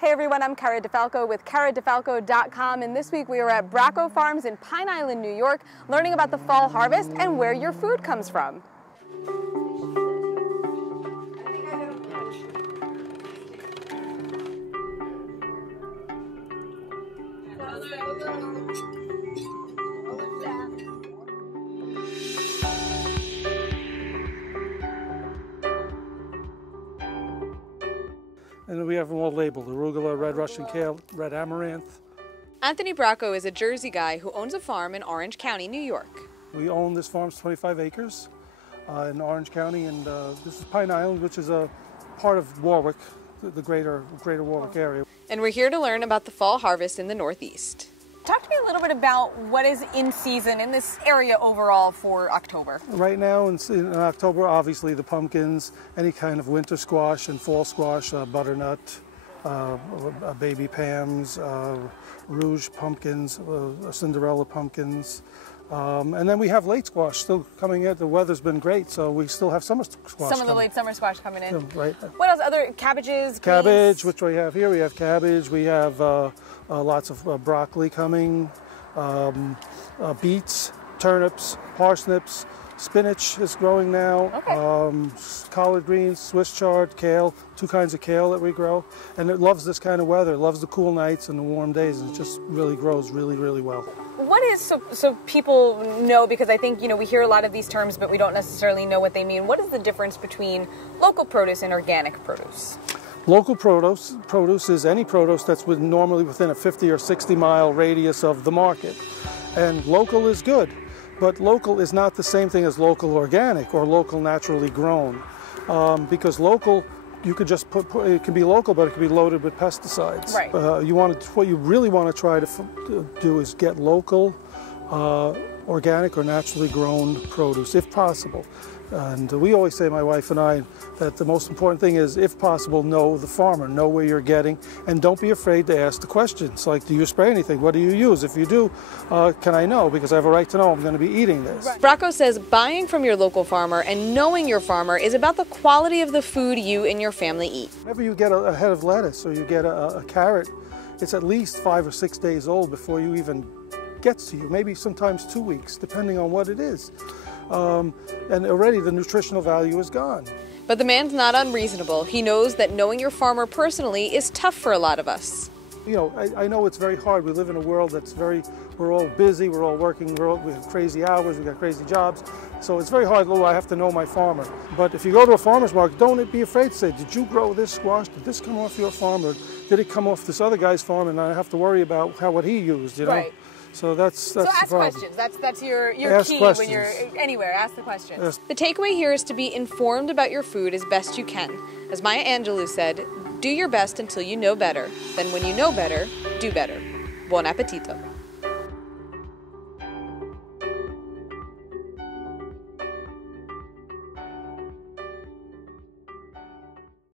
Hey everyone, I'm Cara Di Falco with caradifalco.com, and this week we are at Bracco Farms in Pine Island, New York, learning about the fall harvest and where your food comes from. And we have them all labeled: arugula, red Russian kale, red amaranth. Anthony Bracco is a Jersey guy who owns a farm in Orange County, New York. We own this farm's 25 acres in Orange County, and this is Pine Island, which is a part of Warwick, the greater Warwick area. And we're here to learn about the fall harvest in the Northeast. Talk to me a little bit about what is in season in this area overall for October. Right now in October, obviously the pumpkins, any kind of winter squash and fall squash, butternut, baby Pams, rouge pumpkins, Cinderella pumpkins. And then we have late squash still coming in. The weather's been great, so we still have summer squash. Some of the late summer squash coming in. Right. What else? Other cabbages? Cabbage, which we have here. We have cabbage. We have lots of broccoli coming, beets, turnips, parsnips. Spinach is growing now. Okay. Collard greens, Swiss chard, kale, two kinds of kale that we grow. And it loves this kind of weather. It loves the cool nights and the warm days. And it just really grows really, really well. What is, so people know, because I think, we hear a lot of these terms, but we don't necessarily know what they mean. What is the difference between local produce and organic produce? Local produce is any produce that's normally within a 50 or 60 mile radius of the market. And local is good. But local is not the same thing as local organic or local naturally grown, because local, you could just it can be local, but it can be loaded with pesticides. Right. What you really want to try to do is get local, organic or naturally grown produce, if possible. And we always say, my wife and I, that the most important thing is, if possible, know the farmer, know where you're getting, and don't be afraid to ask the questions, like, do you spray anything? What do you use? If you do, can I know? Because I have a right to know I'm going to be eating this. Right. Bracco says buying from your local farmer and knowing your farmer is about the quality of the food you and your family eat. Whenever you get a head of lettuce or you get a carrot, it's at least 5 or 6 days old before you even gets to you, maybe sometimes 2 weeks, depending on what it is. And already the nutritional value is gone. But the man's not unreasonable. He knows that knowing your farmer personally is tough for a lot of us. I know it's very hard. We live in a world that's we're all busy, we're all working, we have crazy hours, we got crazy jobs. So it's very hard, I have to know my farmer. But if you go to a farmer's market, don't be afraid to say, did you grow this squash? Did this come off your farm? Or did it come off this other guy's farm and I have to worry about what he used, Right. So that's so ask the problem. questions. That's your key questions. When you're anywhere. Ask the questions. Yes. The takeaway here is to be informed about your food as best you can. As Maya Angelou said, do your best until you know better. Then when you know better, do better. Buon appetito.